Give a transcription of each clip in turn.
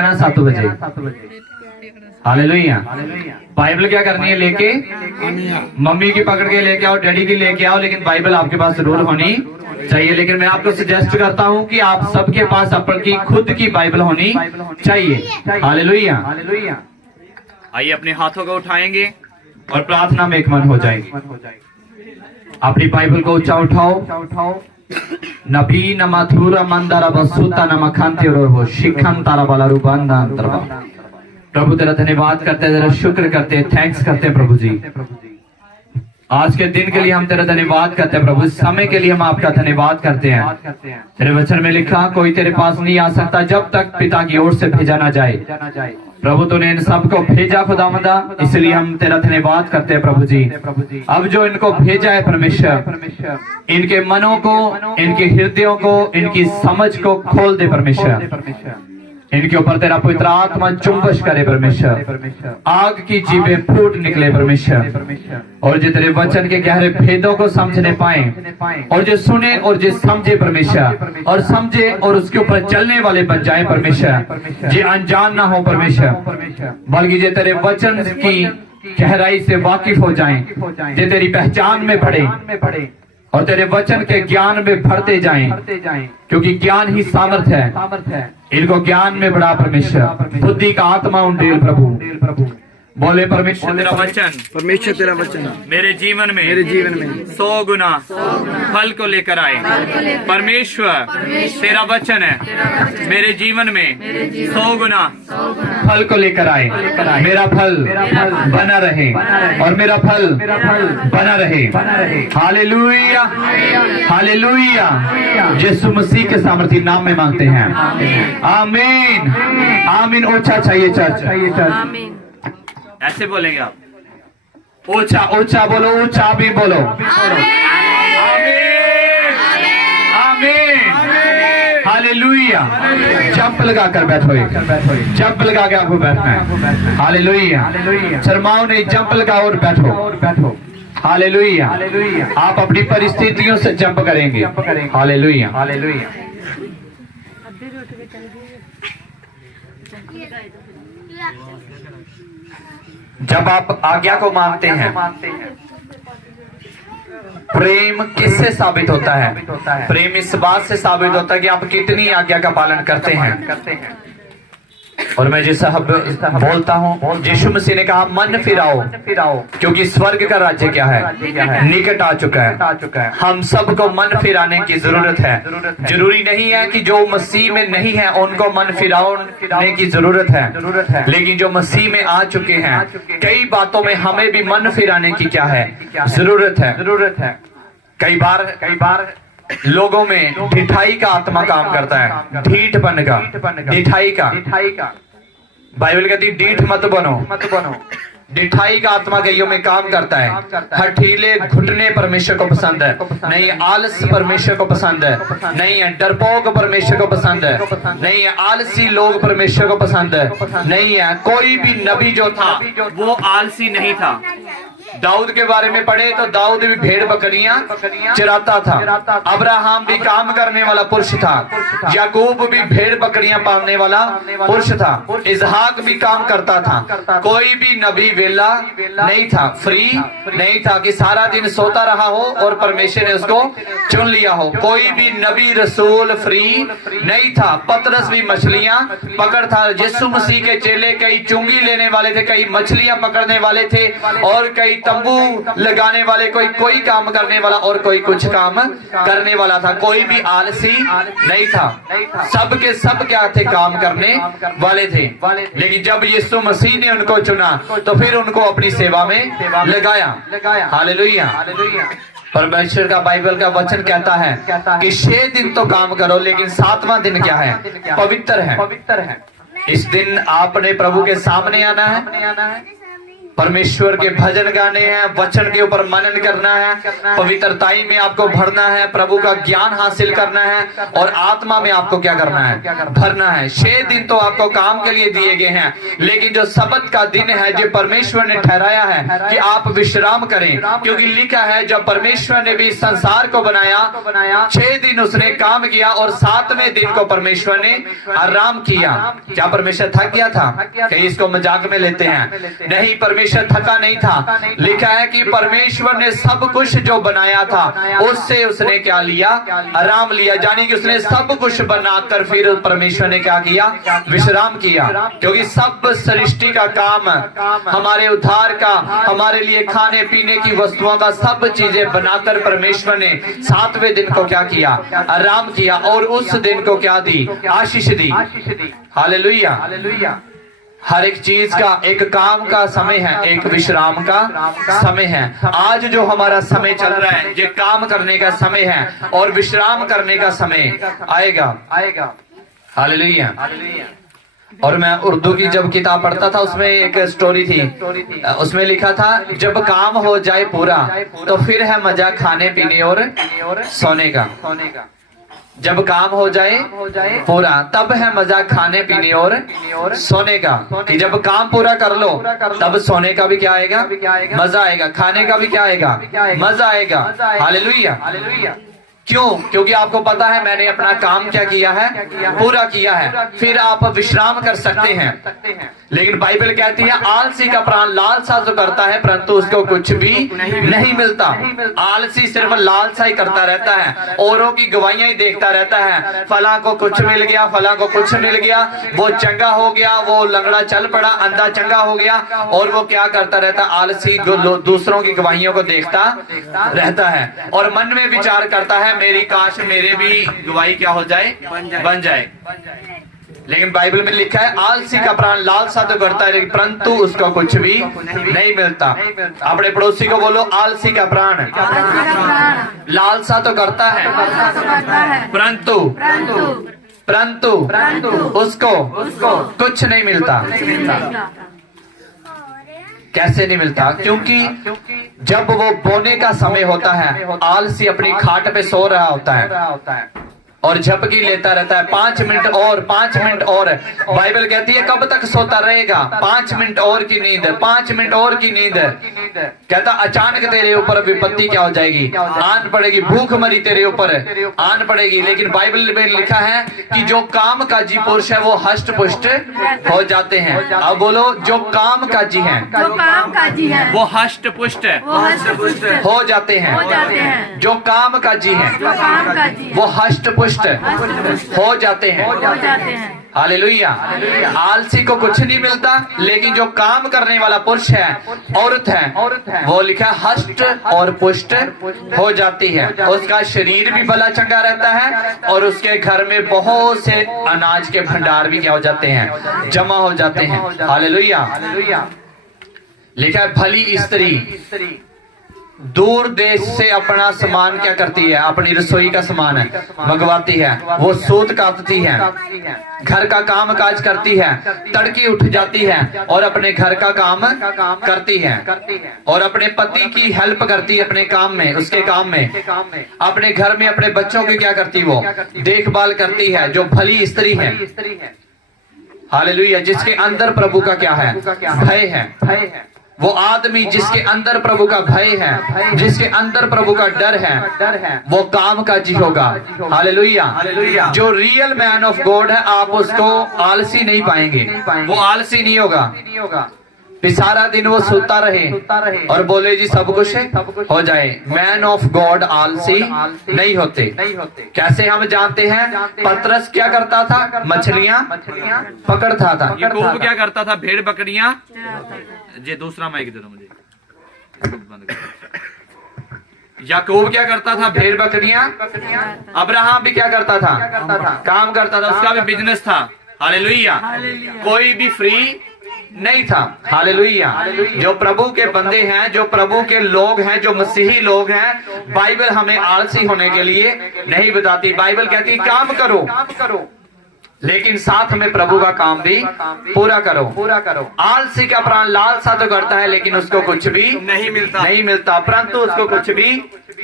आना 7 बजे। Hallelujah. Bible क्या करनी है लेके, मम्मी की पकड़ के लेके आओ, डैडी की लेके आओ, लेकिन बाइबल आपके पास जरूर होनी चाहिए। लेकिन मैं आपको सजेस्ट करता हूं कि आप सबके पास अपनी खुद की बाइबल होनी चाहिए। हालेलुया। आइए अपने हाथों को उठाएंगे और प्रार्थना में एक मन हो जाएगी। अपनी बाइबल को ऊंचा उठाओ। नबी नमथुरा मंदरा बसुता नमखांति और शिखन तारा बाला रूबान अंतरबा। प्रभु तेरा धन्यवाद करते हैं, तेरा शुक्र करते हैं, थैंक्स करते हैं प्रभु जी। आज के दिन के लिए हम तेरा धन्यवाद करते हैं प्रभु, इस समय के लिए हम आपका धन्यवाद करते हैं। तेरे वचन में लिखा कोई तेरे पास नहीं आ सकता जब तक पिता की ओर से भेजा ना जाए। प्रभु तूने इन सबको भेजा खुदावंदा, इसलिए हम तेरा धन्यवाद करते हैं प्रभु जी। अब जो इनको भेजा है परमेश्वर, इनके मनों को, इनके हृदयों को, इनकी समझ को खोल दे परमेश्वर। इनके ऊपर तेरा पवित्र आत्मा चुंबश करे परमेश्वर, आग की जीभें फूट निकले परमेश्वर, और जो तेरे वचन के गहरे भेदों को समझने पाए, और जो सुने और जो समझे परमेश्वर, और समझे और उसके ऊपर चलने वाले बन जाए परमेश्वर, जो अनजान ना हो परमेश्वर, बल्कि जो तेरे वचन की गहराई से वाकिफ हो जाएं, जो तेरी पहचान में बढ़े और तेरे वचन के ज्ञान में बढ़ते जाएं, क्योंकि ज्ञान ही सामर्थ्य है। इनको ज्ञान में बढ़ा परमेश्वर, बुद्धि का आत्मा उंडेल प्रभु। बोले परमेश्वर तेरा वचन मेरे जीवन में 100 गुना फल को लेकर आए। परमेश्वर तेरा वचन है मेरे जीवन में 100 गुना फल को लेकर आए। मेरा फल बना रहे और मेरा फल बना रहे। Hallelujah, hallelujah. यीशु मसीह के सामर्थी नाम में मांगते हैं, आमीन, आमीन। ऊंचा चाहिए चर्च, ऐसे बोलेंगे आप, ऊंचा ऊंचा बोलो, ऊंचा भी बोलो। आमीन, आमीन, हालेलुया। जंप लगा कर बैठो, जंप लगा के आपको बैठना है। हालेलुया। शर्माओ नहीं, जंप लगाओ और बैठो। हालेलुया। आप अपनी परिस्थितियों से जंप करेंगे। Hallelujah, hallelujah. जब आप आज्ञा को मानते हैं, प्रेम किससे साबित होता है? प्रेम इस बात से साबित होता है कि आप कितनी आज्ञा का पालन करते हैं। और मैं जैसा बोलता हूँ, यीशु मसीह ने कहा मन फिराओ, क्योंकि स्वर्ग का राज्य क्या है? निकट आ चुका है। हम सबको मन फिराने की जरूरत है। जरूरी नहीं है कि जो मसीह में नहीं है उनको मन फिराने की जरूरत है, लेकिन जो मसीह में आ चुके हैं, कई बातों में हमें भी मन फिराने की क्या है? जरूरत है। कई बार लोगों में ढिठाई का आत्मा काम करता है, ढीठपन का, ढिठाई का। बाइबल कहती ढीठ मत बनो। ढिठाई का आत्मा कईयों में काम करता है। हठीले घुटने परमेश्वर को पसंद है नहीं, आलस परमेश्वर को पसंद है नहीं है, डरपोक परमेश्वर को पसंद है नहीं है, आलसी लोग परमेश्वर को पसंद है नहीं है। कोई भी नबी जो था वो आलसी नहीं था। दाऊद के बारे में पढ़े तो दाऊद भी भेड़ बकरियां चराता था। अब्राहम भी काम करने वाला पुरुष था। याकूब भी भेड़ बकरियां पालने वाला पुरुष था। इसहाक भी काम करता था। कोई भी नबी वेला नहीं था, फ्री नहीं था कि सारा दिन सोता रहा हो और परमेश्वर ने उसको चुन लिया हो। कोई भी नबी रसूल फ्री नहीं था। पतरस भी मछलियां पकड़ था। यीशु मसीह के चेले कई चुंगी लेने वाले थे, कई मछलियां पकड़ने वाले थे, और कई तंबू लगाने वाले, कोई काम करने वाला और कोई कुछ काम करने वाला था। कोई भी आलसी नहीं था। सब के सब क्या थे? काम करने वाले थे। लेकिन जब यीशु मसीह ने उनको चुना तो फिर उनको अपनी सेवा में लगाया। हालेलुया। परमेश्वर का बाइबल का वचन कहता है कि 6 दिन तो काम करो, लेकिन 7वां दिन क्या है? पवित्र है। इस दिन आपने प्रभु के सामने आना है, परमेश्वर के भजन गाने हैं, वचन के ऊपर मनन करना है, पवित्रताई में आपको भरना है, प्रभु का ज्ञान हासिल करना है और आत्मा में आपको क्या करना है, भरना है। 6 दिन तो आपको काम के लिए दिए गए हैं, लेकिन जो सबत का दिन है जो परमेश्वर ने ठहराया है कि आप विश्राम करें, क्योंकि लिखा है जब परमेश्वर ने भी संसार को बनाया 6 दिन उसने काम किया और 7वें दिन को परमेश्वर ने आराम किया। क्या परमेश्वर थक गया था? कहीं इसको मजाक में लेते हैं, नहीं, परमेश्वर थका नहीं था। लिखा है कि परमेश्वर ने सब कुछ जो बनाया था उससे उसने क्या लिया, आराम लिया, यानी कि उसने सब कुछ बनाकर फिर परमेश्वर ने क्या किया, विश्राम किया। क्योंकि सब सृष्टि का काम, हमारे उद्धार का, हमारे लिए खाने पीने की वस्तुओं का, सब चीजें बनाकर परमेश्वर ने 7वें दिन को क्या किया, आराम किया और उस दिन को क्या दी, आशीष दी। हालेलुया। हर एक चीज का एक काम का समय है, एक विश्राम का समय है। आज जो हमारा समय चल रहा है ये काम करने का समय है और विश्राम करने का समय आएगा। हालेलुया। और मैं उर्दू की जब किताब पढ़ता था उसमें एक स्टोरी थी, उसमें लिखा था जब काम हो जाए पूरा तो फिर है मजा खाने पीने और सोने का। जब काम हो जाए पूरा तब है मजा खाने पीने और सोने का। कि जब काम पूरा कर लो तब सोने का भी क्या आएगा, मजा आएगा, खाने का भी क्या आएगा, मजा आएगा। हालेलुया। क्यों? क्योंकि आपको पता है मैंने अपना काम क्या किया है, पूरा किया है, फिर आप विश्राम कर सकते हैं। लेकिन बाइबल कहती है आलसी का प्राण लालसा तो करता है परंतु उसको कुछ भी नहीं मिलता। आलसी सिर्फ लालसा ही करता रहता है, औरों की गवाहियां ही देखता रहता है, फला को कुछ मिल गया, फला को कुछ मिल गया, वो चंगा हो गया, वो लंगड़ा चल पड़ा, अंधा चंगा हो गया, और वो क्या करता रहता, आलसी दूसरों की गवाहियों को देखता रहता है और मन में विचार करता है मेरी काश मेरे भी गवाही क्या हो जाए, बन जाए। लेकिन बाइबल में लिखा है आलसी का प्राण लालसा तो करता है लेकिन परंतु उसको कुछ भी नहीं मिलता। अपने पड़ोसी को बोलो आलसी का प्राण लालसा तो करता है परंतु उसको कुछ नहीं मिलता। कैसे नहीं मिलता? क्योंकि जब वो बोने का समय होता है आलसी अपनी खाट पे सो रहा होता है और झपकी लेता रहता है, 5 मिनट और 5 मिनट और। बाइबल कहती है कब तक सोता रहेगा, 5 मिनट और की नींद, 5 मिनट और की नींद। कहता अचानक तेरे ऊपर विपत्ति क्या हो जाएगी, आन पड़ेगी, भूख मरी तेरे ऊपर आन पड़ेगी। लेकिन बाइबल में लिखा है कि जो काम काजी पुरुष है वो हष्ट पुष्ट हो जाते हैं। अब बोलो जो काम काजी है वो हष्ट पुष्ट हो जाते हैं। जो काम काजी है वो हष्ट पुष्ट हो जाते हैं। हालेलुया। आलसी को कुछ नहीं मिलता लेकिन जो काम करने वाला पुरुष है, औरत है, वो लिखा हष्ट और पुष्ट हो जाती है। उसका शरीर भी भला चंगा रहता है और उसके घर में बहुत से अनाज के भंडार भी क्या हो जाते हैं, जमा हो जाते हैं। हालेलुया। लिखा है भली स्त्री दूर देश से अपना सामान क्या करती है, अपनी रसोई का सामान है मंगवाती है, वो सूत काटती है, घर का काम काज करती है, तड़की उठ जाती है और अपने घर का काम करती है और अपने पति की हेल्प करती है अपने काम में, उसके काम में, अपने घर में अपने बच्चों की क्या करती, वो देखभाल करती है। जो भली स्त्री है, हालेलुया, जिसके अंदर प्रभु का क्या है, भय है। वो आदमी जिसके अंदर प्रभु का भय है, जिसके अंदर प्रभु का डर है, वो काम काजी होगा। हालेलुया। जो रियल मैन ऑफ गॉड है आप उसको आलसी नहीं पाएंगे, वो आलसी नहीं होगा। फिर सारा दिन वो सोता रहे और बोले जी सब कुछ हो जाए। मैन ऑफ गॉड आलसी नहीं होते। कैसे हम जानते हैं? पतरस क्या करता था, मछलियां पकड़ता था। याकूब क्या करता था, भेड़ बकरियां। ये दूसरा माइक दे दो मुझे। याकूब क्या करता था, भेड़ बकरियां। अब्राहम भी क्या करता था, काम करता था, उसका भी बिजनेस था। हालेलुया। कोई भी फ्री नहीं था। हालेलुया। जो प्रभु के बंदे हैं, जो प्रभु के लोग हैं, जो मसीही लोग हैं, बाइबल हमें आलसी होने के लिए नहीं बताती। बाइबल कहती काम करो, लेकिन साथ में प्रभु का काम भी पूरा करो। आलसी का प्राण लालसा तो करता है लेकिन उसको कुछ भी नहीं मिलता, परंतु उसको कुछ भी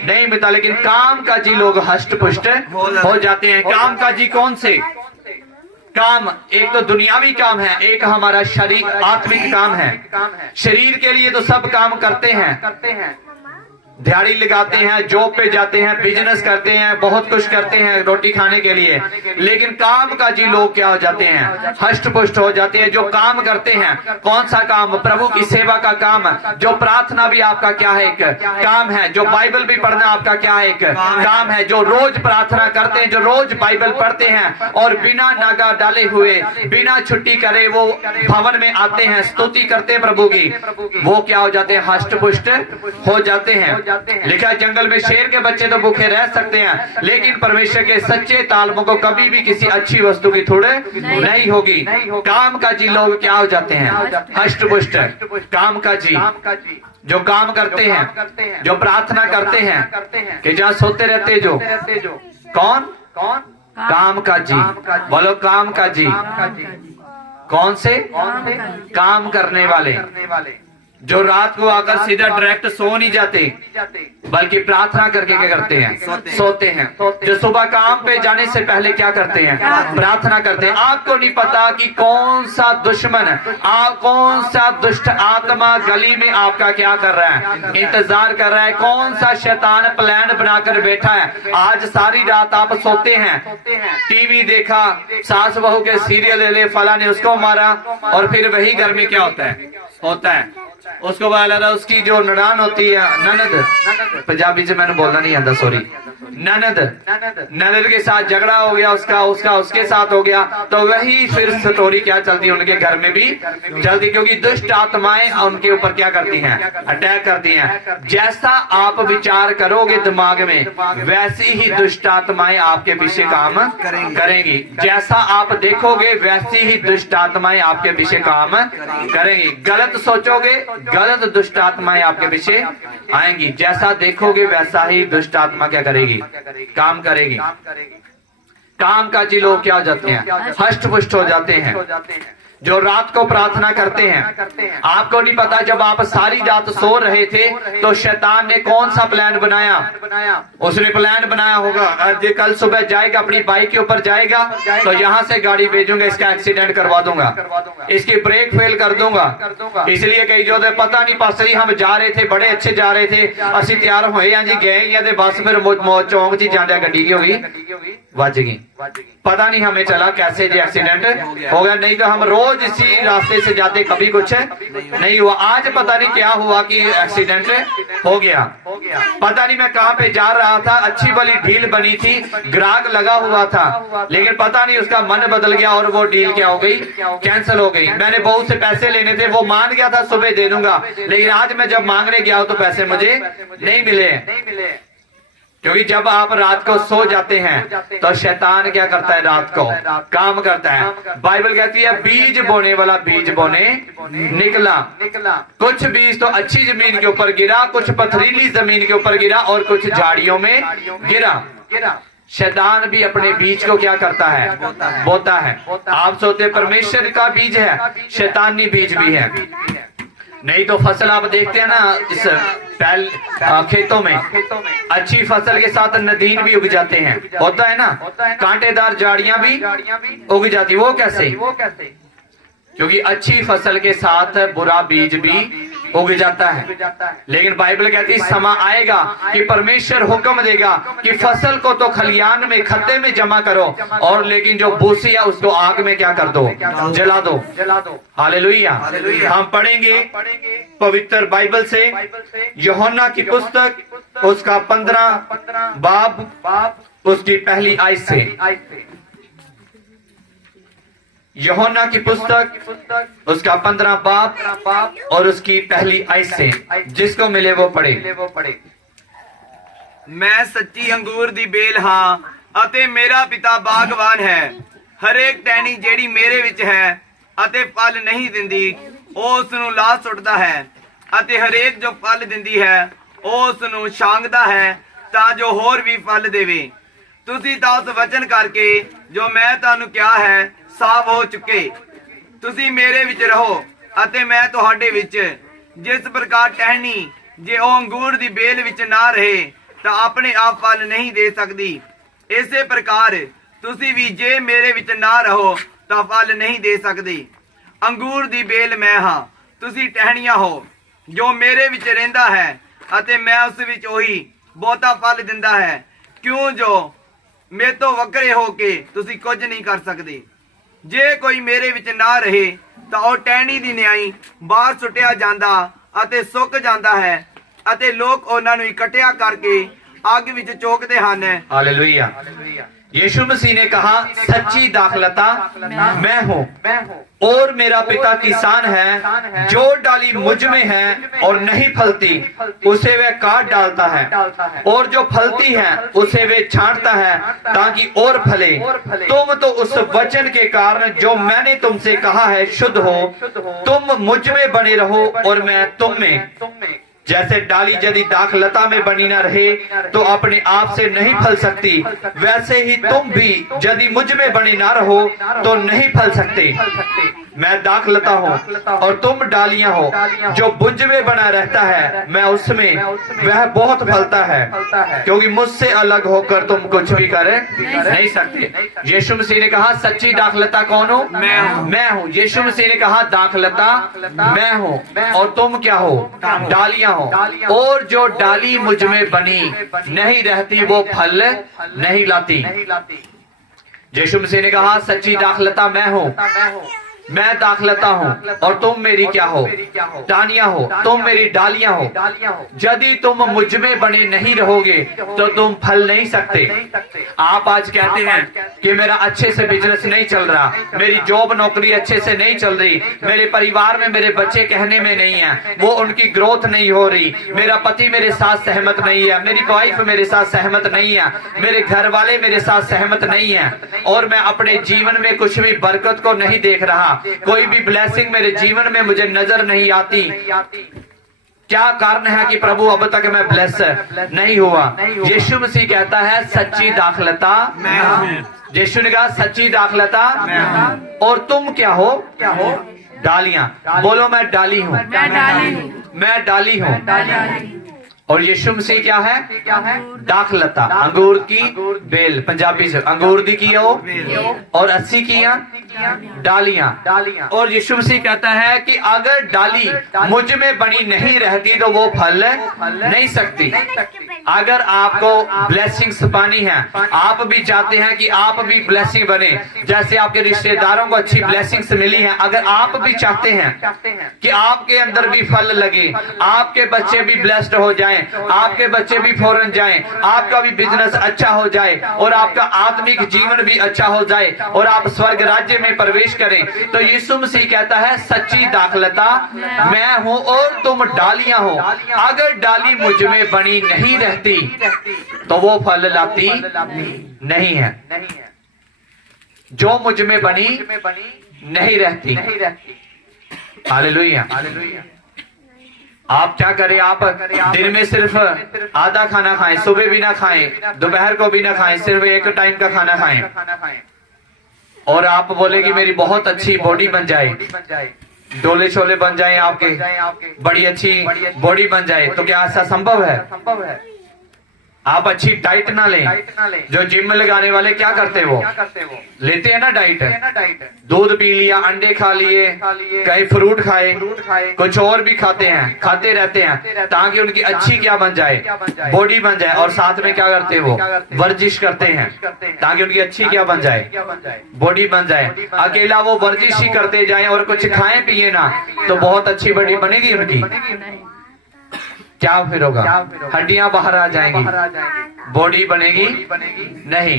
नहीं मिलता। लेकिन काम का जी लोग हष्ट पुष्ट हो जाते हैं। काम का जी कौन से काम? एक तो दुनियावी काम है, एक हमारा शरीर आत्मिक काम है। शरीर के लिए तो सब काम करते हैं, दिहाड़ी लगाते हैं, जॉब पे जाते हैं, बिजनेस करते हैं, बहुत कुछ करते हैं रोटी खाने के लिए। लेकिन काम का जी लोग क्या हो जाते हैं? हष्ट पुष्ट हो जाते हैं। जो काम करते हैं, कौन सा काम? प्रभु की सेवा का काम। जो प्रार्थना भी आपका क्या है? एक काम है। जो बाइबल भी पढ़ना आपका क्या है? एक काम है। जो रोज प्रार्थना करते हैं, जो रोज बाइबल पढ़ते हैं और बिना नागा डाले हुए, बिना छुट्टी करे वो भवन में आते हैं, स्तुति करते हैं प्रभु की, वो क्या हो जाते हैं? हष्ट पुष्ट हो जाते हैं। लिखा है जंगल में शेर के बच्चे तो भूखे रह सकते हैं, लेकिन परमेश्वर के सच्चे तालबों को कभी भी किसी अच्छी वस्तु की थोड़े नहीं होगी। काम का जी लोग क्या हो जाते हैं? हष्ट पुष्ट। काम का जी जो काम करते हैं, जो प्रार्थना करते हैं, कि जहाँ सोते रहते जो कौन? काम का जी। बोलो काम का जी। कौन से? काम करने वाले, जो रात को आकर सीधा डायरेक्ट सो नहीं जाते, बल्कि प्रार्थना करके क्या करते हैं? सोते हैं। जो सुबह काम पे जाने से पहले क्या करते हैं? प्रार्थना करते हैं। आपको नहीं पता कि कौन सा दुश्मन, कौन सा दुष्ट आत्मा गली में आपका क्या कर रहा है? इंतजार कर रहा है। कौन सा शैतान प्लान बनाकर बैठा है? आज सारी रात आप सोते हैं, टीवी देखा, सास बहू के सीरियल ले, फला ने उसको मारा, और फिर वही घर में क्या होता है उसको वाला उसकी जो ननान होती है, ननद, पंजाबी से मैंने बोलना नहीं आता, सॉरी, ननद के साथ झगड़ा हो गया, उसका उसके साथ हो गया, तो वही फिर स्टोरी क्या चलती है उनके घर में भी चलती, क्योंकि दुष्ट आत्माएं उनके ऊपर क्या करती हैं? अटैक करती हैं। जैसा आप विचार करोगे दिमाग में, वैसी ही दुष्ट आत्माएं आपके पीछे काम करेंगी। जैसा आप देखोगे, वैसी ही दुष्ट आत्माएं आपके पीछे काम करेंगी। गलत सोचोगे, गलत दुष्ट आत्माएं आपके पीछे आएंगी। जैसा देखोगे वैसा ही दुष्ट आत्मा क्या करेगी? काम करेगी। काम का जी लोग क्या हो जाते हैं? हष्ट पुष्ट हो जाते हैं। जो रात को प्रार्थना करते हैं, आपको नहीं पता जब आप सारी रात सो रहे थे तो शैतान ने कौन सा प्लान बनाया? उसने प्लान बनाया होगा जो कल सुबह जाएगा, अपनी बाइक के ऊपर जाएगा, तो यहाँ से गाड़ी भेजूंगा, इसका एक्सीडेंट करवा दूंगा, इसकी ब्रेक फेल कर दूंगा। इसलिए कई जो पता नहीं पास ही हम जा रहे थे, बड़े अच्छे जा रहे थे, असि तैयार होए हैं जी, गए बस फिर चौंक जी जाने गड्डी की होगी, बच गई। पता नहीं हमें चला कैसे जी एक्सीडेंट हो गया। नहीं तो हम रोज इसी रास्ते से जाते, कभी कुछ नहीं हुआ। आज पता नहीं क्या हुआ कि एक्सीडेंट हो गया। पता नहीं मैं कहाँ पे जा रहा था, अच्छी वाली डील बनी थी, ग्राहक लगा हुआ था, लेकिन पता नहीं उसका मन बदल गया और वो डील क्या हो गई? कैंसिल हो गई। मैंने बहुत से पैसे लेने थे, वो मान गया था सुबह दे दूंगा, लेकिन आज मैं जब मांगने गया तो पैसे मुझे नहीं मिले। क्योंकि जब आप रात को सो जाते हैं तो शैतान क्या करता है? रात को काम करता है। बाइबल कहती है बीज बोने वाला बीज बोने निकला। कुछ बीज तो अच्छी जमीन के ऊपर गिरा, कुछ पथरीली जमीन के ऊपर गिरा, और कुछ झाड़ियों में गिरा। शैतान भी अपने बीज को क्या करता है? बोता है। आप सोचते परमेश्वर का बीज है, शैतानी बीज भी है। नहीं तो फसल आप देखते हैं ना, इस खेतों में अच्छी फसल के साथ नदीन भी उग जाते हैं, होता है ना, कांटेदार झाड़ियां भी उग जाती। वो कैसे? क्योंकि अच्छी फसल के साथ बुरा बीज भी उग जाता है। लेकिन बाइबल कहती है समय आएगा कि परमेश्वर हुक्म देगा कि फसल को तो खलियान में, खत्ते में जमा करो, और लेकिन जो भूसी है उसको आग में क्या कर दो? जला दो। हालेलुया। हम पढ़ेंगे पवित्र बाइबल से यूहन्ना की पुस्तक, उसका 15 बाब, उसकी पहली आयत से। यूहन्ना की पुस्तक, उसका 15 बाब और उसकी पहली आयत से। जिसको मिले वो पढ़े। मैं सच्ची अंगूर दी बेल हां ਅਤੇ ਮੇਰਾ ਪਿਤਾ ਬਾਗਵਾਨ ਹੈ। ਹਰੇਕ ਟਹਿਣੀ ਜਿਹੜੀ ਮੇਰੇ ਵਿੱਚ ਹੈ ਅਤੇ ਫਲ ਨਹੀਂ ਦਿੰਦੀ, ਉਹ ਉਸ ਨੂੰ ਲਾ ਸੁੱਟਦਾ ਹੈ, ਅਤੇ ਹਰੇਕ ਜੋ ਫਲ ਦਿੰਦੀ ਹੈ ਉਹ ਉਸ ਨੂੰ ਛਾਂਗਦਾ ਹੈ ਤਾਂ ਜੋ ਹੋਰ ਵੀ ਫਲ ਦੇਵੇ। ਤੁਸੀਂ ਤਾਂ ਉਸ ਵਚਨ ਕਰਕੇ ਜੋ ਮੈਂ ਤੁਹਾਨੂੰ ਕਿਹਾ ਹੈ ਸਾਫ਼ ਹੋ ਚੁੱਕੇ। ਤੁਸੀਂ ਮੇਰੇ ਵਿੱਚ ਰਹੋ ਅਤੇ ਮੈਂ ਤੁਹਾਡੇ ਵਿੱਚ। ਜਿਸ ਪ੍ਰਕਾਰ ਟਹਿਣੀ ਜੇ ਉਹ ਅੰਗੂਰ ਦੀ ਬੇਲ ਵਿੱਚ ਨਾ ਰਹੇ ਤਾਂ ਆਪਣੇ ਆਪ ਫਲ ਨਹੀਂ ਦੇ ਸਕਦੀ, ਇਸੇ ਪ੍ਰਕਾਰ ਤੁਸੀਂ ਵੀ ਜੇ ਮੇਰੇ ਵਿੱਚ ਨਾ ਰਹੋ ਤਾਂ ਫਲ ਨਹੀਂ ਦੇ ਸਕਦੇ। ਅੰਗੂਰ ਦੀ ਬੇਲ ਮੈਂ ਹਾਂ, ਤੁਸੀਂ ਟਹਿਣੀਆਂ ਹੋ। ਜੋ ਮੇਰੇ ਵਿੱਚ ਰਹਿੰਦਾ ਹੈ ਅਤੇ ਮੈਂ ਉਸ ਵਿੱਚ ਉਹੀ ਬਹੁਤਾ ਫਲ ਦਿੰਦਾ ਹੈ, ਕਿਉਂ ਜੋ ਮੇਰੇ ਤੋਂ ਵੱਖਰੇ ਹੋ ਕੇ ਤੁਸੀਂ ਕੁਝ ਨਹੀਂ ਕਰ ਸਕਦੇ। ਜੇ ਕੋਈ ਮੇਰੇ ਵਿੱਚ ਨਾ ਰਹੇ ਤਾਂ ਉਹ ਟਹਿਣੀ ਦੀ ਨਿਆਈ ਬਾਹਰ ਸੁੱਟਿਆ ਜਾਂਦਾ ਅਤੇ ਸੁੱਕ ਜਾਂਦਾ ਹੈ ਅਤੇ ਲੋਕ ਉਹਨਾਂ ਨੂੰ ਇਕੱਠਿਆ ਕਰਕੇ ਅੱਗ ਵਿੱਚ ਚੋਕਦੇ ਹਨ। हालेलुया। यीशु मसीह ने कहा सच्ची दाखलता मैं हूँ और मेरा पिता किसान है। जो डाली मुझ में है और नहीं फलती उसे वह काट डालता है, और जो फलती है उसे वे छांटता है ताकि और फले। तुम तो उस वचन के कारण जो मैंने तुमसे कहा है शुद्ध हो। तुम मुझ में बने रहो और मैं तुम में। जैसे डाली यदि दाखलता में बनी न रहे तो अपने आप से नहीं फल सकती, वैसे ही तुम भी यदि मुझ में बने ना रहो तो नहीं फल सकते। मैं दाखलता हूँ और तुम डालियां हो। जो मुझ में बना रहता है मैं उसमें, वह बहुत फलता है, क्योंकि मुझसे अलग होकर तुम कुछ भी कर नहीं सकते। यीशु मसीह ने कहा सच्ची दाखलता कौन हो? मैं हूँ। यीशु मसीह ने कहा दाखलता मैं हूँ और तुम क्या हो? डालियां हो। और जो डाली मुझ में बनी नहीं रहती वो फल नहीं लाती। यीशु मसीह ने कहा सच्ची दाखलता मैं हूँ, मैं दाखलता हूँ और तुम मेरी क्या हो? टाहनियां हो। तुम मेरी डालियां हो। यदि तुम मुझ में बने नहीं रहोगे तो तुम फल नहीं सकते। आप आज कहते हैं कि मेरा अच्छे से बिजनेस नहीं चल रहा, मेरी जॉब नौकरी अच्छे से नहीं चल रही, मेरे परिवार में मेरे बच्चे कहने में नहीं है, वो उनकी ग्रोथ नहीं हो रही, मेरा पति मेरे साथ सहमत नहीं है, मेरी वाइफ मेरे साथ सहमत नहीं है, मेरे घर वाले मेरे साथ सहमत नहीं है, और मैं अपने जीवन में कुछ भी बरकत को नहीं देख रहा, कोई भी ब्लेसिंग मेरे जीवन में मुझे नजर नहीं आती। क्या कारण है कि प्रभु अब तक मैं ब्लेस नहीं हुआ? यीशु मसीह कहता है सच्ची दाखलता मैं हूं। यीशु ने कहा सच्ची दाखलता और तुम क्या हो? डालियां। बोलो मैं डाली हूँ, मैं डाली हूँ। और यीशु मसीह क्या है? दाखलता, अंगूर की बेल। पंजाबी से अंगूर दी की हो और 80 की डालियां। और यीशु मसीह कहता है कि अगर डाली मुझ में बनी नहीं रहती तो वो फल नहीं सकती। अगर आपको ब्लेसिंग्स पानी है, आप भी चाहते हैं कि आप भी ब्लेसिंग बने, जैसे आपके रिश्तेदारों को अच्छी ब्लेसिंग्स मिली है, अगर आप भी चाहते हैं कि आपके अंदर भी फल लगे, आपके बच्चे भी ब्लेस्ड हो जाएं, आपके बच्चे भी फॉरेन जाएं, आपका भी बिजनेस अच्छा हो जाए और आपका आत्मिक जीवन भी अच्छा हो जाए और आप स्वर्ग राज्य में प्रवेश करें, तो यीशु मसीह कहता है सच्ची दाखलता मैं हूं और तुम डालियां हो। अगर डाली मुझ में बनी नहीं रहती तो वो फल लाती नहीं है। जो मुझ में बनी नहीं रहती। हालेलुया। आप क्या करें? आप दिन में सिर्फ आधा खाना खाएं, सुबह भी ना खाएं, दोपहर को भी ना खाएं, सिर्फ एक टाइम का खाना खाएं, और आप बोले कि मेरी बहुत अच्छी बॉडी बन जाए, डोले शोले बन जाएं, आपके बड़ी अच्छी बॉडी बन जाए, तो क्या ऐसा संभव है? आप अच्छी डाइट ना लें। जो जिम लगाने वाले क्या करते हैं? वो लेते हैं ना डाइट, दूध पी लिया, अंडे खा लिए, कई फ्रूट खाए, कुछ और भी खाते हैं, खाते रहते हैं ताकि उनकी अच्छी क्या बन जाए? बॉडी बन जाए। और साथ में क्या करते हैं? वो वर्जिश करते हैं ताकि उनकी अच्छी क्या बन जाए? बॉडी बन जाए। अकेला वो वर्जिश ही करते जाए और कुछ खाए पिए ना तो बहुत अच्छी बॉडी बनेगी उनकी? क्या फिर होगा? हड्डियां बाहर आ जाएंगी, बॉडी बनेगी नहीं।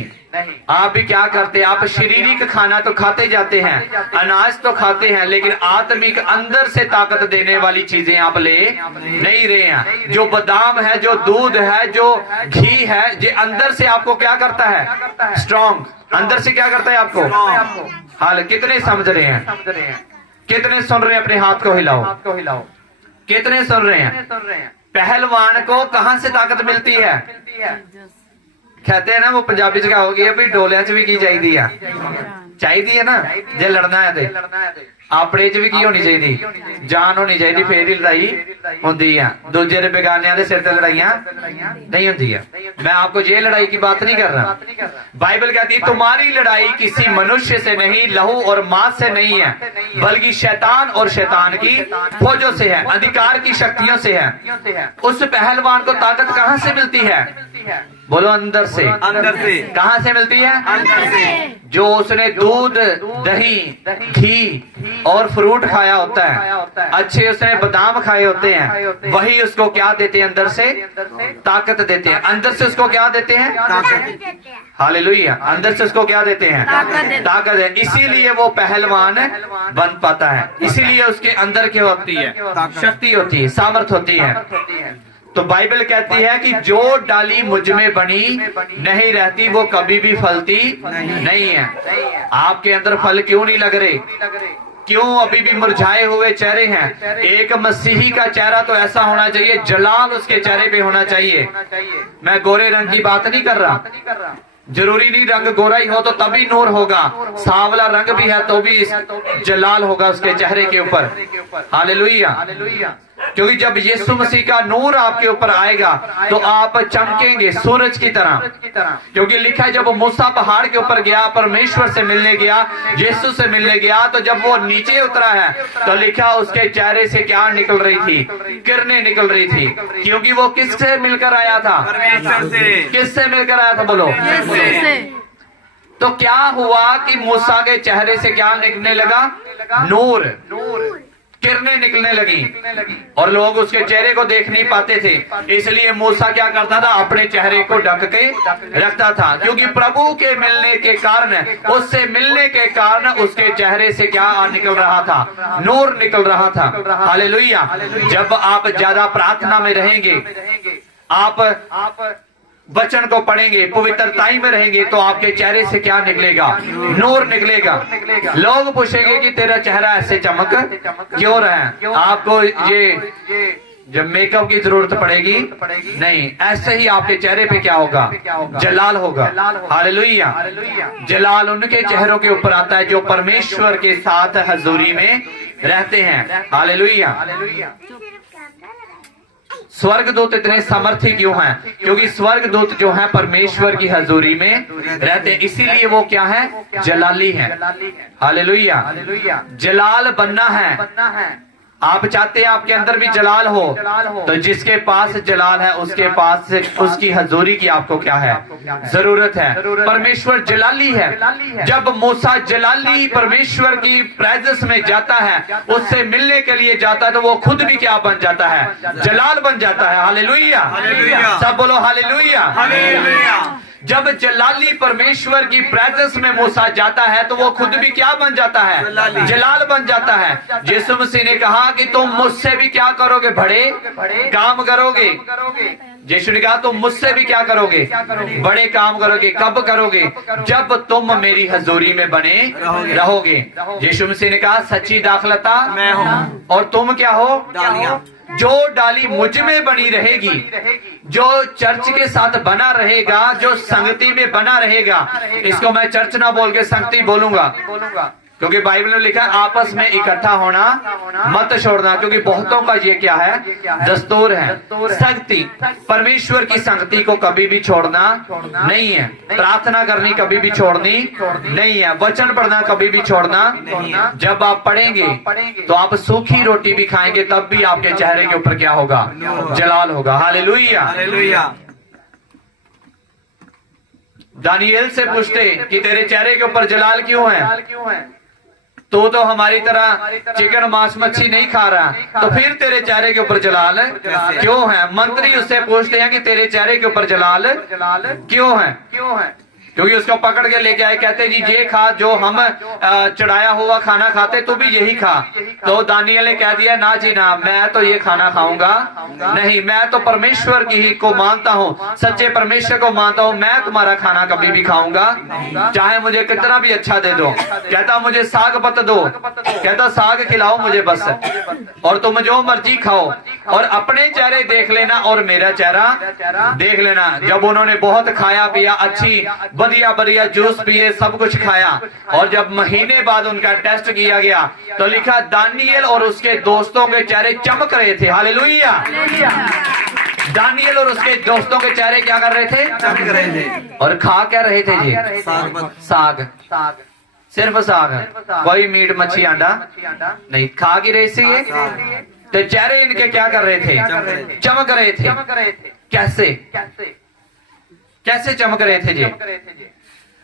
आप भी क्या करते हैं? आप शारीरिक खाना तो खाते जाते हैं, अनाज तो खाते हैं, लेकिन आत्मिक अंदर से ताकत देने वाली चीजें आप ले नहीं रहे हैं। जो बादाम है, जो दूध है, जो घी है, ये अंदर से आपको क्या करता है? स्ट्रॉन्ग। अंदर से क्या करता है आपको? हाल कितने समझ रहे हैं? कितने सुन रहे हैं? अपने हाथ को हिलाओ। कितने सुन रहे हैं? पहलवान को कहां से ताकत मिलती है? कहते हैं ना वो पंजाबी च कहोगे भी डोलिया च भी की चाहिए चाहिए ना जे लड़ना है ते अपने च भी की होनी चाहिए जान होनी चाहिए फिर ही लड़ाई होती है दूजे दे बेगानियां दे सिर ते लड़ाइयां नहीं होती है। मैं आपको ये लड़ाई की बात नहीं कर रहा। बाइबल कहती है तुम्हारी लड़ाई किसी मनुष्य से नहीं लहू और मांस से नहीं है बल्कि शैतान और शैतान की फौजों से है अधिकार की शक्तियों से है। उस पहलवान को ताकत कहां से मिलती है? बोलो अंदर से। अंदर से। कहां से मिलती है? अंदर से। जो उसने दूध दही घी और फ्रूट खाया होता है अच्छे उसने बादाम खाए होते हैं वही उसको क्या देते हैं? अंदर से ताकत देते हैं। अंदर से उसको क्या देते हैं? हालेलुया। अंदर से उसको क्या देते हैं? ताकत है। इसीलिए वो पहलवान बन पाता है। इसीलिए उसके अंदर क्या होती है? शक्ति होती है सामर्थ होती है। तो बाइबल कहती है कि जो डाली मुझ में बनी नहीं रहती वो कभी भी फलती नहीं है। आपके अंदर फल क्यों नहीं लग रहे? क्यों अभी भी मुरझाए हुए चेहरे हैं? एक मसीही का चेहरा तो ऐसा होना चाहिए जलाल उसके चेहरे पे होना चाहिए। मैं गोरे रंग की बात नहीं कर रहा। जरूरी नहीं रंग गोरा ही हो तो तभी नूर होगा। सांवला रंग भी है तो भी जलाल होगा उसके चेहरे के ऊपर। हालेलुया। क्योंकि जब यीशु मसीह का नूर आपके ऊपर आएगा तो आप चमकेंगे सूरज की तरह। क्योंकि लिखा है जब मूसा पहाड़ के ऊपर गया परमेश्वर से मिलने गया यीशु से मिलने गया तो जब वो नीचे उतरा है तो लिखा उसके चेहरे से क्या निकल रही थी? किरणें निकल रही थी। क्योंकि वो किससे मिलकर आया था? परमेश्वर से। किससे मिलकर आया था? बोलो। तो क्या हुआ कि मूसा के चेहरे से क्या निकलने लगा? नूर किरणें निकलने लगी और लोग उसके चेहरे को देख नहीं पाते थे। इसलिए मूसा क्या करता था? अपने चेहरे को ढक के रखता था। क्योंकि प्रभु के मिलने के कारण उससे मिलने के कारण उसके चेहरे से क्या निकल रहा था? नूर निकल रहा था। हालेलुया। जब आप ज्यादा प्रार्थना में रहेंगे आप वचन को पढ़ेंगे पवित्रताई में रहेंगे तो आपके चेहरे से क्या निकलेगा? नूर निकलेगा। लोग पूछेंगे कि तेरा चेहरा ऐसे चमक क्यों रहा है? आपको ये जब मेकअप की जरूरत पड़ेगी नहीं, ऐसे ही आपके चेहरे पे क्या होगा? जलाल होगा। हालेलुया। जलाल उनके चेहरों के ऊपर आता है जो परमेश्वर के साथ हजूरी में रहते हैं। हालेलुया। स्वर्गदूत इतने समर्थी क्यों हैं? क्योंकि स्वर्गदूत जो हैं परमेश्वर की हजूरी में रहते हैं। इसीलिए वो क्या है? जलाली है। हालेलुया। जलाल बनना है। आप चाहते हैं आपके अंदर भी जलाल हो तो जिसके पास जलाल है उसके पास से उसकी हजूरी की आपको क्या है? जरूरत है। परमेश्वर जलाली है। जब मूसा जलाली परमेश्वर की प्रेजेंस में जाता है उससे मिलने के लिए जाता है तो वो खुद भी क्या बन जाता है? जलाल बन जाता है। हालेलुया। सब बोलो हालेलुया। जब जलाली परमेश्वर की प्रेजेंस में मूसा जाता है तो वो खुद भी क्या बन जाता है? जलाल बन जाता है। यीशु मसीह ने कहा कि तुम मुझसे भी क्या करोगे? बड़े काम करोगे। यीशु ने कहा तुम मुझसे भी क्या करोगे? बड़े काम करोगे। कब करोगे? जब तुम मेरी हजूरी में बने रहोगे। यीशु मसीह ने कहा सच्ची दाखलता मैं हूँ और तुम क्या हो? डालियां। जो डाली मुझ में बनी रहेगी, जो चर्च के साथ बना रहेगा, जो संगति में बना रहेगा, इसको मैं चर्च ना बोल के संगति बोलूंगा क्योंकि बाइबल में लिखा है आपस में इकट्ठा होना मत छोड़ना। क्योंकि बहुतों का ये क्या है? दस्तूर है। संगति परमेश्वर की संगति को कभी भी छोड़ना नहीं है। प्रार्थना करनी कभी भी छोड़नी नहीं है। वचन पढ़ना कभी भी छोड़ना नहीं है। जब आप पढ़ेंगे तो आप सूखी रोटी भी खाएंगे तब भी आपके चेहरे के ऊपर क्या होगा? जलाल होगा। हालेलुया। दानिएल से पूछते कि तेरे चेहरे के ऊपर जलाल क्यों है? तो हमारी तरह चिकन मांस मच्छी नहीं खा रहा तो फिर तेरे चेहरे के ऊपर जलाल क्यों है? मंत्री उससे पूछते हैं कि तेरे चेहरे के ऊपर जलाल क्यों है? क्योंकि उसको पकड़ के लेके आए, कहते जी ये खा जो हम चढ़ाया हुआ खाना खाते, तू भी यही खा। तो दानियल ने कह दिया ना जी ना, मैं तो ये खाना खाऊंगा नहीं, मैं तो परमेश्वर की ही को मानता हूँ, सच्चे परमेश्वर को मानता हूँ, मैं तुम्हारा खाना कभी भी खाऊंगा चाहे मुझे कितना भी अच्छा दे दो। कहता मुझे साग पत दो, कहता साग खिलाओ मुझे बस, और तुम जो मर्जी खाओ और अपने चेहरे देख लेना और मेरा चेहरा देख लेना। जब उन्होंने बहुत खाया पिया, अच्छी बढ़िया बढ़िया जूस पिए, सब कुछ खाया, और जब महीने बाद उनका टेस्ट किया गया तो लिखा दानियल और उसके दोस्तों के चेहरे चमक रहे थे। हालेलुया। दानियल और उसके दोस्तों के चेहरे क्या कर रहे थे? चमक रहे थे। और खा क्या रहे थे जी? साग, सिर्फ साग, कोई मीट मच्छी अंडा नहीं, खा की रहे थे ये। तो चेहरे इनके क्या कर रहे थे? चमक रहे थे। कैसे कैसे चमक रहे थे जी?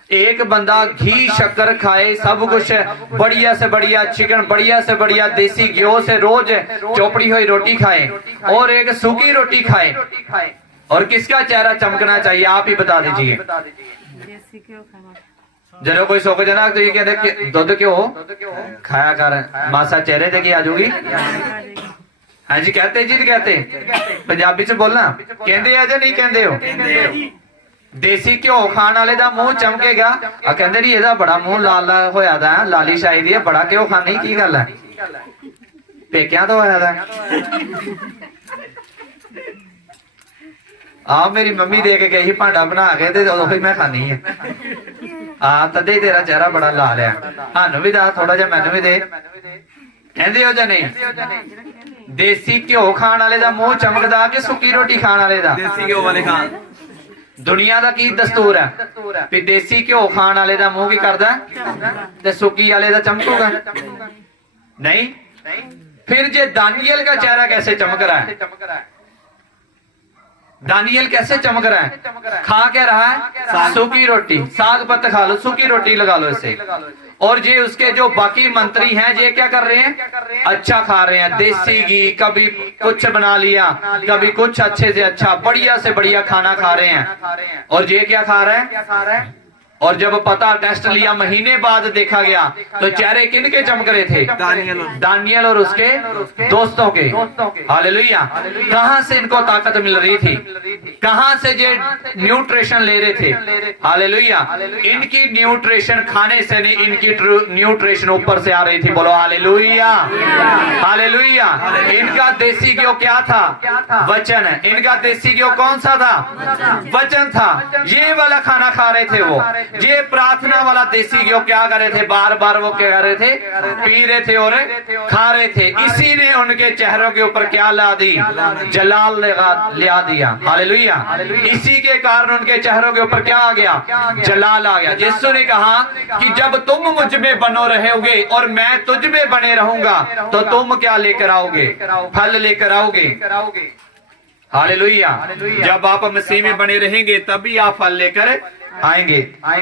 एक बंदा घी शक्कर खाए, सब कुछ बढ़िया से बढ़िया चिकन, बढ़िया से बढ़िया देसी घी से रोज चौपड़ी हुई रोटी खाए, और एक सूखी रोटी खाए, और किसका चेहरा चमकना चाहिए आप ही बता दीजिए। जरा कोई सोच जना तो ये कहते दूध क्यों खाया कर, मासा चेहरे देखी आ जाऊगी। हाँ जी कहते जी, कहते पंजाबी च बोलना, कहते आ जा नहीं कहते हो? देसी घ्यो खाने वाले दा मुंह चमकेगा, कहते जी एदा बड़ा मुंह लाल होया दा, लाली शाही दी बड़ा घ्यो खाने की गल है, पेकिया तो होया दा। आ मेरी मम्मी दे के गई भांडा बना के ते ओही मैं खानी है। तदे तेरा चेहरा बड़ा लाल है, सानू भी दा थोड़ा जा, मैनू भी दे। कहंदे हो जा नहीं? देसी घ्यो खाने वाले दा मुंह चमकदा कि सुक्की रोटी खाने वाले दा? देसी घ्यो वाले खान। दुनिया का की दस्तूर है भी देसी घ्यो खाने वाले दा मुंह की करदा ते सुक्की वाले दा चमकूगा नहीं। फिर जे दानियल का चेहरा कैसे चमक रहा है? दानियल कैसे चमक रहा है? खा क्या रहा है? सूखी रोटी, साग पत्ता खा लो, सूखी रोटी लगा लो इसे। और ये उसके जो बाकी मंत्री हैं ये क्या कर रहे हैं? अच्छा खा रहे हैं, देसी घी, कभी कुछ बना लिया, कभी कुछ अच्छे से अच्छा बढ़िया से बढ़िया खाना खा रहे हैं। और ये क्या खा रहा है? और जब पता टेस्ट लिया महीने बाद देखा गया तो चेहरे किनके चमक रहे थे? दानियल और उसके दोस्तों के। हालेलुया। कहां से इनको ताकत मिल रही थी? कहां से ये न्यूट्रिशन ले रहे थे? हालेलुया। इनकी न्यूट्रिशन खाने से नहीं, इनकी न्यूट्रिशन ऊपर से आ रही थी। बोलो हालेलुया, हालेलुया। इनका देसी घ्यो क्या था? वचन। इनका देसी घ्यो कौन सा था? वचन था। ये वाला खाना खा रहे थे वो, ये प्रार्थना वाला देसी घ्यो क्या कर रहे थे? बार बार वो क्या कर रहे थे? पी रहे थे और खा रहे थे। इसी ने उनके चेहरों के ऊपर क्या ला दी? जलाल ले दिया। हालेलुया। इसी के कारण उनके चेहरों के ऊपर क्या आ गया? जलाल आ गया। यीशु ने कहा कि जब तुम मुझ में बनो रहोगे और मैं तुझ में बने रहूंगा तो तुम क्या लेकर आओगे? फल लेकर आओगे। हालेलुया। जब आप मसीह में बने रहेंगे तभी आप फल लेकर आएंगे।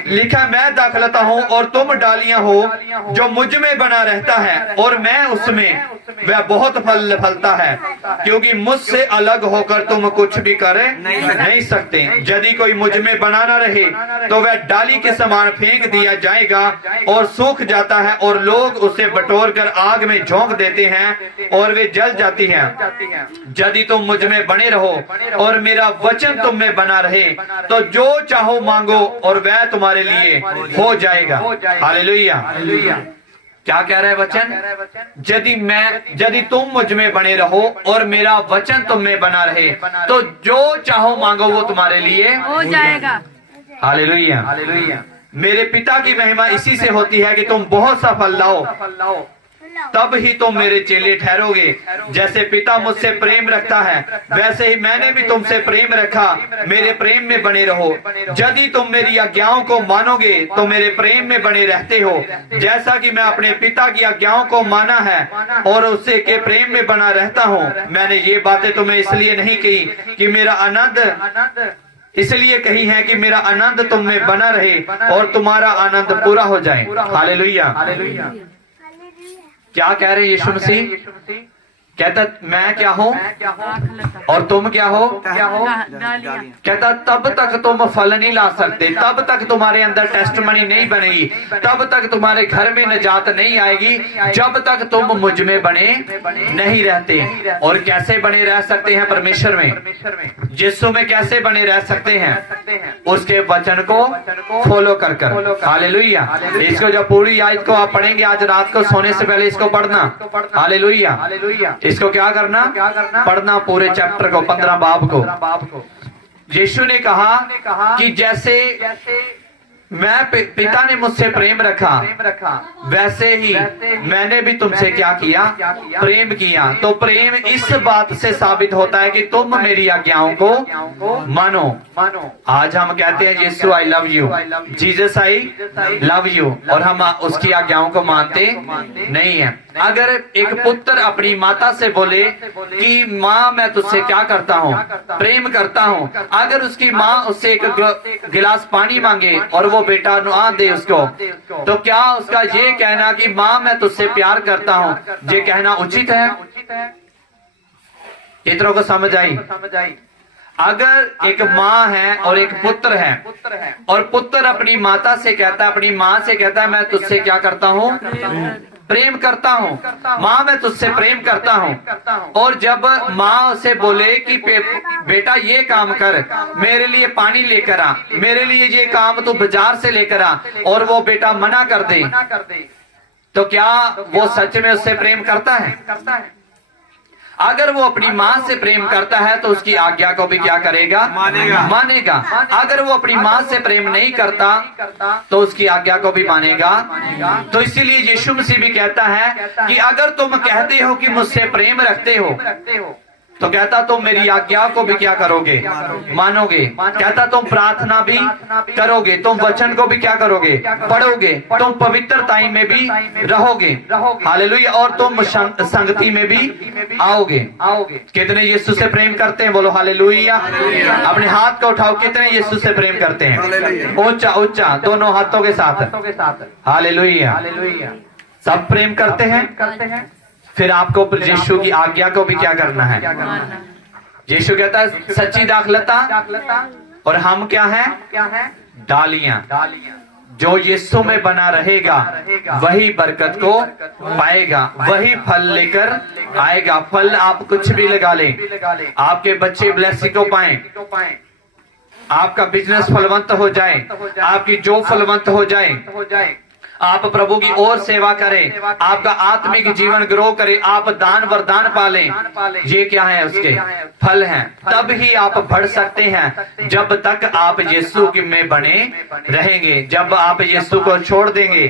लिखा मैं दाखलता हूँ और तुम डालियां हो, जो मुझ में बना रहता है और मैं उसमें, वह बहुत फल फलता है, क्योंकि मुझसे अलग होकर तुम कुछ भी कर नहीं सकते। यदि कोई मुझ में बना ना रहे तो वह डाली के समान फेंक दिया जाएगा और सूख जाता है, और लोग उसे बटोर कर आग में झोंक देते हैं और वे जल जाती हैं। यदि तुम मुझ में बने रहो और मेरा वचन तुम में बना रहे तो जो चाहो मांगो और वह तुम्हारे लिए हो जाएगा। हालेलुया। क्या कह रहा है वचन? यदि तुम मुझ में बने रहो और मेरा वचन तुम में बना रहे तो जो चाहो मांगो वो तुम्हारे लिए हो जाएगा। हालेलुया। मेरे पिता की महिमा इसी से होती है कि तुम बहुत सा फल लाओ, तब ही तुम मेरे चेले ठहरोगे। जैसे पिता मुझसे प्रेम रखता है वैसे ही मैंने भी तुमसे प्रेम रखा, मेरे प्रेम में बने रहो। यदि तुम मेरी आज्ञाओं को मानोगे तो मेरे प्रेम में बने रहते हो, जैसा कि मैं अपने पिता की आज्ञाओं को माना है और उससे के प्रेम में बना रहता हूँ। मैंने ये बातें तुम्हें इसलिए नहीं कही कि मेरा आनंद, इसलिए कही है कि मेरा आनंद तुम में बना रहे और तुम्हारा आनंद पूरा हो जाए। हालेलुया। क्या कह रहे यीशु मसीह? कहता मैं क्या हूँ और तुम क्या हो? कहता तब तक तुम फल नहीं ला सकते, तब तक तुम्हारे अंदर टेस्टमनी नहीं बनेगी, तब तक तुम्हारे घर में निजात नहीं आएगी, जब तक तुम मुझ में बने नहीं रहते। और कैसे बने रह सकते हैं परमेश्वर में? यीशु में कैसे बने रह सकते हैं? उसके वचन को फॉलो कर कर। हालेलुया। इसको जब पूरी आयत को आप पढ़ेंगे आज रात को सोने से पहले इसको पढ़ना। हालेलुया। इसको क्या करना? पढ़ना पूरे चैप्टर को, 15 बाब को। यीशु ने कहा कि जैसे मैं पिता ने मुझसे प्रेम रखा वैसे ही मैंने भी तुमसे क्या किया? प्रेम किया। तो प्रेम इस बात से साबित होता है कि तुम मेरी आज्ञाओं को मानो। आज हम कहते हैं यीशु I love you, Jesus I love you, और हम उसकी आज्ञाओं को मानते नहीं है। अगर एक पुत्र अपनी माता से बोले कि माँ मैं तुझसे क्या करता हूँ? प्रेम करता हूँ। अगर उसकी माँ उससे एक गिलास पानी मांगे और वो बेटा नुआ दे उसको, तो क्या उसका ये कहना कि माँ मैं तुझसे प्यार करता हूँ, ये कहना उचित है? इतनों को समझ आई? अगर एक माँ है और एक पुत्र है और पुत्र अपनी माता से कहता है, अपनी माँ से कहता है मैं तुझसे क्या करता हूँ? प्रेम करता हूँ, माँ मैं तुझसे प्रेम करता हूँ। और जब माँ उसे बोले कि बेटा ये काम कर, मेरे लिए पानी लेकर आ, मेरे लिए ये काम तू बाजार से लेकर आ, और वो बेटा मना कर दे, तो क्या वो सच में उससे प्रेम करता है? अगर वो अपनी माँ से प्रेम करता है तो उसकी आज्ञा को भी क्या करेगा? मानेगा। अगर वो अपनी माँ से प्रेम नहीं करता तो उसकी आज्ञा को भी मानेगा। तो इसीलिए यीशु मसीह भी कहता है कि अगर तुम कहते हो कि मुझसे प्रेम रखते हो, तो कहता तुम मेरी आज्ञा को भी क्या करोगे? मानोगे। कहता तुम प्रार्थना भी करोगे, तुम वचन को भी क्या करोगे? पढ़ोगे, तुम पवित्रताई में भी रहोगे। हालेलुया। और तुम संगति में भी आओगे। कितने यीशु से प्रेम करते हैं? बोलो हालेलुया। अपने हाथ को उठाओ, कितने यीशु से प्रेम करते हैं? ऊंचा ऊंचा दोनों हाथों के साथ। हालेलुया। सब प्रेम करते हैं। फिर आपको यीशु की आज्ञा को भी क्या करना है? यीशु कहता है सच्ची दाखलता, और हम क्या हैं? डालियां। जो यीशु में बना रहेगा वही बरकत को पाएगा, वही फल लेकर आएगा। फल आप कुछ भी लगा लें, आपके बच्चे ब्लेसिंग को पाएं, आपका बिजनेस फलवंत हो जाए, आपकी जॉब फलवंत हो जाए, आप प्रभु की और सेवा करें, आपका आत्मिक जीवन ग्रो करे, आप दान वरदान पालें, ये क्या है? उसके फल हैं। तब ही आप बढ़ सकते हैं जब तक आप यीशु में बने रहेंगे। जब आप यीशु को छोड़ देंगे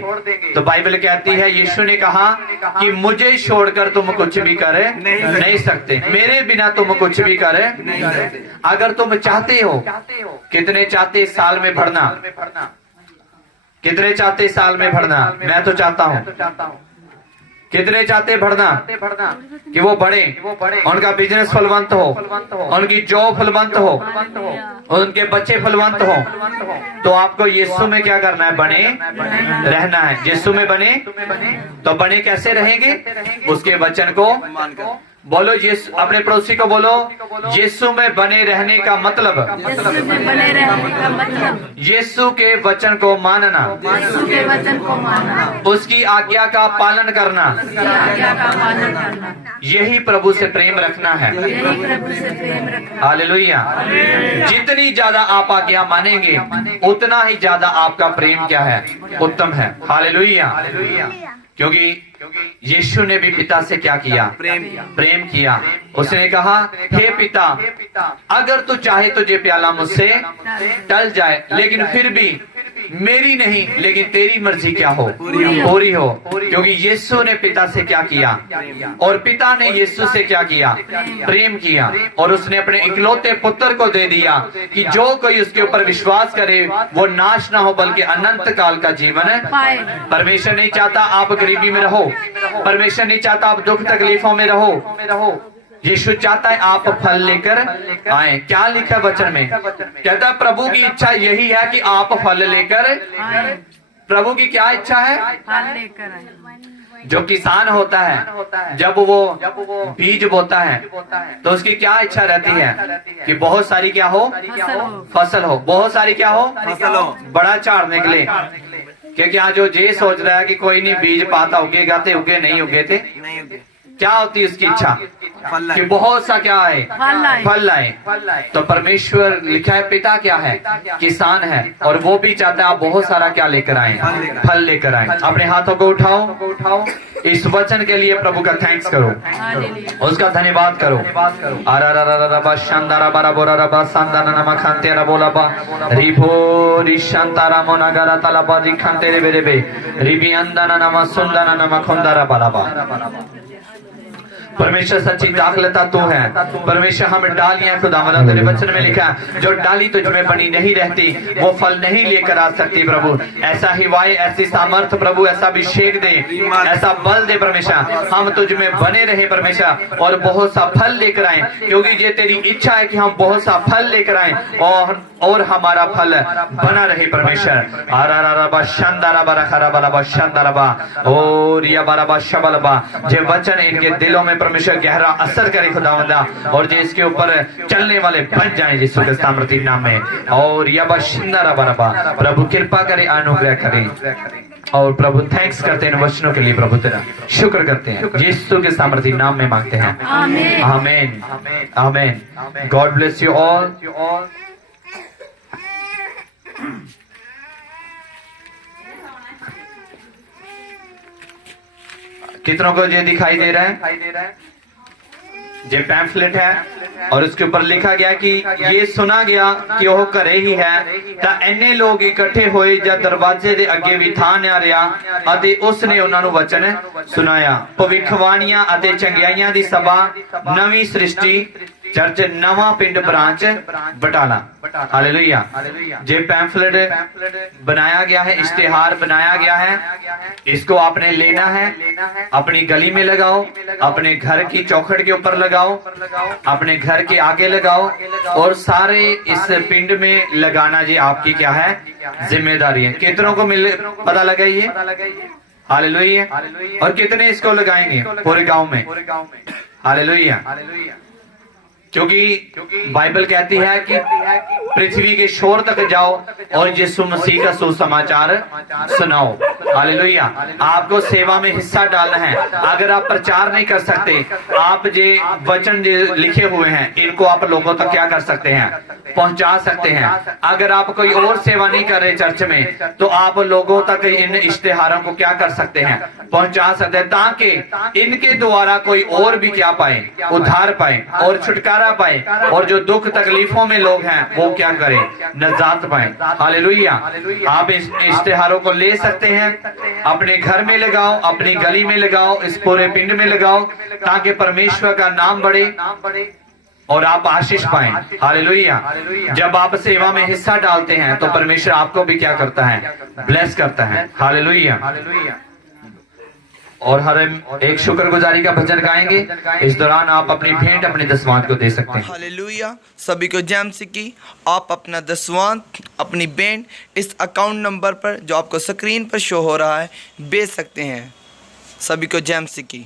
तो बाइबल कहती है, यीशु ने कहा कि मुझे छोड़कर तुम कुछ भी कर नहीं सकते, मेरे बिना तुम कुछ भी कर नहीं सकते। अगर तुम चाहते हो, कितने चाहते साल में बढ़ना? कितने चाहते साल में बढ़ना? मैं तो चाहता हूँ। कितने चाहते बढ़ना? कि वो बढ़े, उनका बिजनेस फलवंत हो, उनकी जॉब फलवंत हो, उनके बच्चे फलवंत हो। तो आपको यीशु में क्या करना है? बने रहना है। यीशु में बने तो बने कैसे रहेंगे? उसके वचन को बोलो। यीशु, अपने पड़ोसी को बोलो, यीशु में बने रहने का मतलब यीशु के वचन को मानना, उसकी आज्ञा का पालन करना, यही प्रभु से प्रेम रखना है। हालेलुया। जितनी ज्यादा आप आज्ञा मानेंगे उतना ही ज्यादा आपका प्रेम क्या है? उत्तम है। हालेलुया। क्योंकि यीशु ने भी पिता से क्या किया? प्रेम किया। उसने कहा हे पिता, अगर तू चाहे तो ये प्याला मुझसे टल जाए, लेकिन फिर भी मेरी नहीं लेकिन तेरी मर्जी क्या हो? पूरी हो। क्योंकि यीशु ने पिता से क्या किया? और पिता ने यीशु से क्या किया? प्रेम किया। और उसने अपने इकलौते पुत्र को दे दिया कि जो कोई उसके ऊपर विश्वास करे वो नाश ना हो बल्कि अनंत काल का जीवन परमेश्वर नहीं चाहता आप गरीबी में रहो, परमेश्वर नहीं चाहता आप दुख तकलीफों में रहो। यीशु चाहता है आप फल लेकर आए। क्या लिखा वचन में? कहता है प्रभु की इच्छा यही है कि आप फल लेकर। प्रभु की क्या इच्छा है? जो किसान होता है जब वो बीज बोता है तो उसकी क्या इच्छा रहती है कि बहुत सारी क्या हो, फसल हो, बहुत सारी क्या हो, फसल हो, बड़ा झाड़ निकले। क्योंकि आज जो ये सोच रहा है कि कोई नहीं बीज पाता उगेगा थे, उगे नहीं उगे थे, नहीं उगे, क्या होती उसकी इच्छा फल कि बहुत सा क्या आए, फल लाए। तो परमेश्वर लिखा है पिता क्या है, किसान है, और वो भी चाहता है आप बहुत सारा क्या लेकर आए, फल लेकर आए। अपने हाथों को उठाओ, इस वचन के लिए प्रभु का थैंक्स करो, उसका धन्यवाद करो। आरा शानदारा बारा बोरा रबा सांदाना नमा खांते रा बोला बा रिभो रिशांतारा मोनागारा तलाबा रिखांते रे बेरे रिबी अंदाना नमा सुंदाना नमा खुंदारा बालाबा। परमेश्वर सच्ची दाखलता तू है। परमेश्वर हमें डालियां खुदावंद तेरे वचन में लिखा है जो डाली तुझ में बनी नहीं रहती वो फल नहीं लेकर आ सकती। प्रभु ऐसा हिवाई, ऐसी सामर्थ प्रभु, ऐसा अभिषेक दे, ऐसा बल दे परमेश्वर, हम तुझ में बने रहे परमेश्वर और बहुत सा फल लेकर आए, क्योंकि ये तेरी इच्छा है कि हम बहुत सा फल लेकर आए और हमारा फल बना रहे परमेश्वर। आरा शानदारा बारा खरा बाला शानदारा बा और या बारा शबलबा, जे वचन इनके दिलों में परमेश्वर गहरा असर करे खुदावंदा, और जो इसके ऊपर चलने वाले बन जाएं यीशु के सामर्थी नाम में। और या बाशिंदारा बारा, प्रभु कृपा करे, अनुग्रह करे। और प्रभु थैंक्स करते हैं वचनों के लिए, प्रभु तेरा शुक्र करते हैं, यीशु के सामर्थी नाम में मांगते हैं, आमीन आमीन। God bless you all. कितनों को ये दिखाई दे रहा है? ये पैम्फलेट है और उसके ऊपर लिखा गया कि ये सुना गया कि वो घरे ही है ਤਾਂ ਇੰਨੇ ਲੋਕ ਇਕੱਠੇ ਹੋਏ ਜਦ ਦਰਵਾਜ਼ੇ ਦੇ ਅੱਗੇ ਵਿਥਾਨਿਆ ਰਿਹਾ ਅਤੇ ਉਸਨੇ ਉਹਨਾਂ ਨੂੰ ਵਚਨ ਸੁਣਾਇਆ। ਭਵਿੱਖਬਾਣੀਆਂ ਅਤੇ ਚੰਗਿਆਈਆਂ ਦੀ ਸਭਾ, ਨਵੀਂ ਸ੍ਰਿਸ਼ਟੀ चर्च, नवा पिंड ब्रांच बटाला। हालेलुया। जे पैम्फलेट बनाया गया है, इश्तिहार बनाया गया है, इसको आपने लेना है, अपनी गली में लगाओ, अपने घर की चौखट के ऊपर लगाओ, अपने घर के आगे लगाओ, और सारे इस पिंड में लगाना जी आपकी क्या है, जिम्मेदारी है। कितनों को पता लगा ये? हालेलुया। और कितने इसको लगाएंगे पूरे गांव में? हालेलुया। क्योंकि बाइबल कहती है कि पृथ्वी के शोर तक जाओ और यीशु मसीह का सुसमाचार सुनाओ। हालेलुया। आपको सेवा में हिस्सा डालना है। अगर आप प्रचार नहीं कर सकते, आप जे वचन जो लिखे हुए हैं इनको आप लोगों तक क्या कर सकते हैं, पहुंचा सकते हैं। अगर आप कोई और सेवा नहीं कर रहे चर्च में, तो आप लोगों तक इन इश्तिहारों को क्या कर सकते हैं, पहुंचा सकते हैं, ताकि इनके द्वारा कोई और भी क्या पाए, उद्धार पाए और छुटकारा पाए, और जो दुख तकलीफों में लोग हैं वो क्या करें, नजात पाए। हालेलुया। आप इस इश्तिहारों को ले सकते हैं, अपने घर में लगाओ, अपनी गली में लगाओ, इस पूरे पिंड में लगाओ, ताकि परमेश्वर का नाम बढ़े और आप आशीष पाएं। हालेलुया। जब आप सेवा में हिस्सा डालते हैं तो परमेश्वर आपको भी क्या करता है, ब्लेस करता है। हालेलुया। और हर एक शुक्रगुजारी का भजन गाएंगे। इस दौरान आप अपनी भेंट अपने दसवांत को दे सकते हैं। हालेलुया। सभी को जय मसीह की। आप अपना दसवांत, अपनी भेंट इस अकाउंट नंबर पर जो आपको स्क्रीन पर शो हो रहा है भेज सकते हैं। सभी को जय मसीह की।